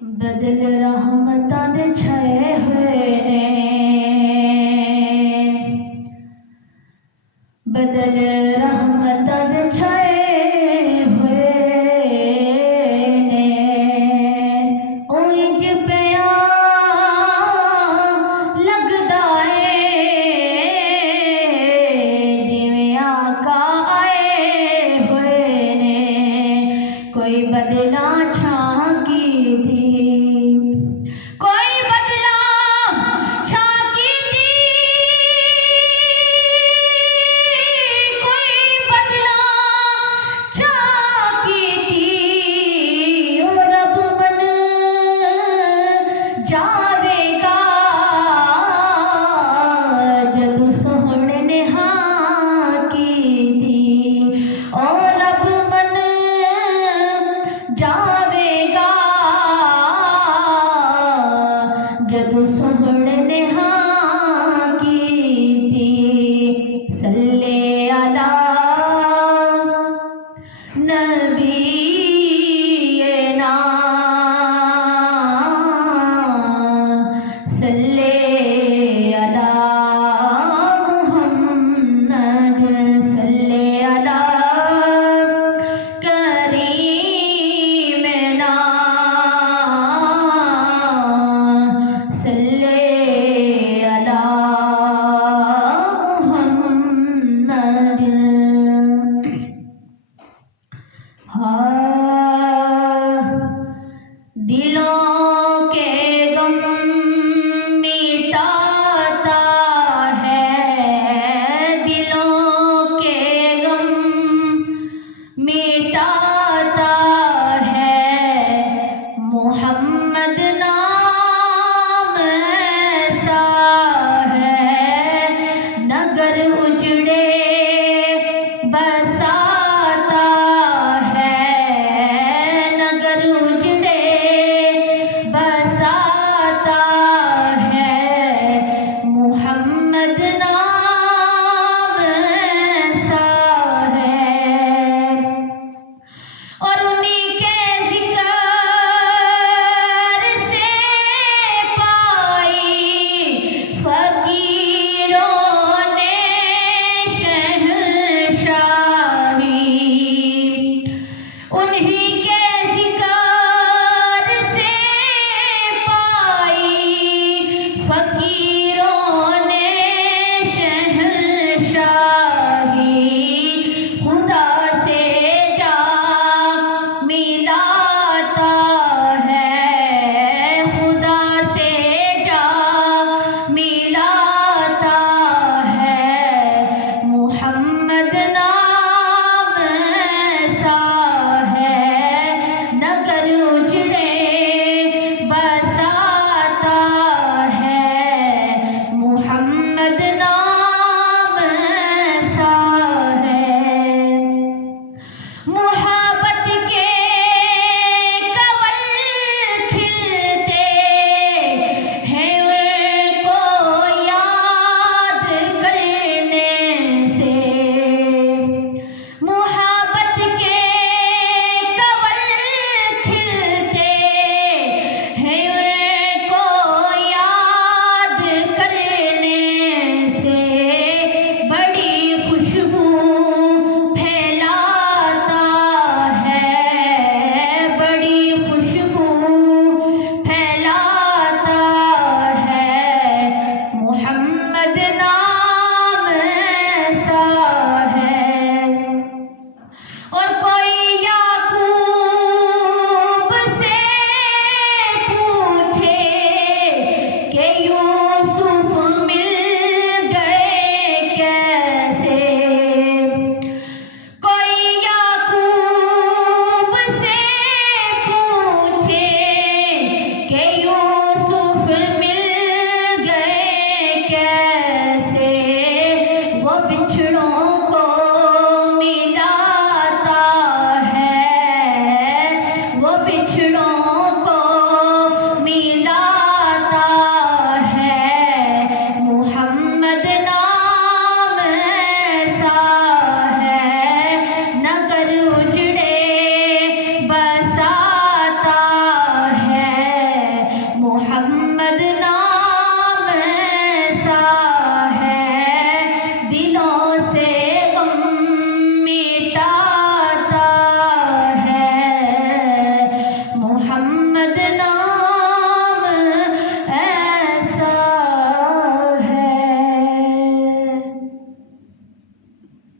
بدل رحمتاں دے چھائے ہوئے نے، بدل رحمتاں دے چھائے ہوئے نے، اونج پیا لگدا اے جویں آقا آئے ہوئے نے، کوئی بدلا چھاں کی تھی، کوئی بدلا چھاں کی تھی، کوئی بدلا چھاں کی تھی، او رب من جاوے گا جدوں سوہنے نے ہاں کی تھی، او رب من جاوے گا جدوں سوہنے نے ہاں کی تھی، صلی علی نبینا صلی علی محمد صلی علی کریمنا صلی علی محمد۔ دلوں کے غم مٹاتا ہے، دلوں کے غم مٹاتا ہے، محمد نام ایسا ہے، نگر اجڑے بساتا ہے، نگر اجڑے بساتا ہے، محمد نام ایسا ہے، اور انہی کے ذکر سے پائی فقیروں نے شہنشاہی، انہی کے ذکر سے پائی فقیروں نے شہنشاہی، خدا سے جا ملاتا ہے، خدا سے جا ملاتا ہے، محمد نام ایسا ہے، نگر اجڑے بساتا ہے، محمد نام ایسا ہے، محبت کے کنول کھلتے ہیں ان کو یاد کرنے سے، محبت کے کنول کھلتے ہیں ان کو یاد کرنے سے، بڑی خوشبو پھیلاتا ہے، بڑی خوشبو پھیلاتا ہے، محمد نام ایسا ہے، اور کوئی یعقوب سے پوچھے کہ یوسف مل گئے کیسے، کوئی یعقوب سے پوچھے کہ یوسف مل گئے کیسے، وہ بچھڑوں کو ملاتا ہے، وہ بچھڑوں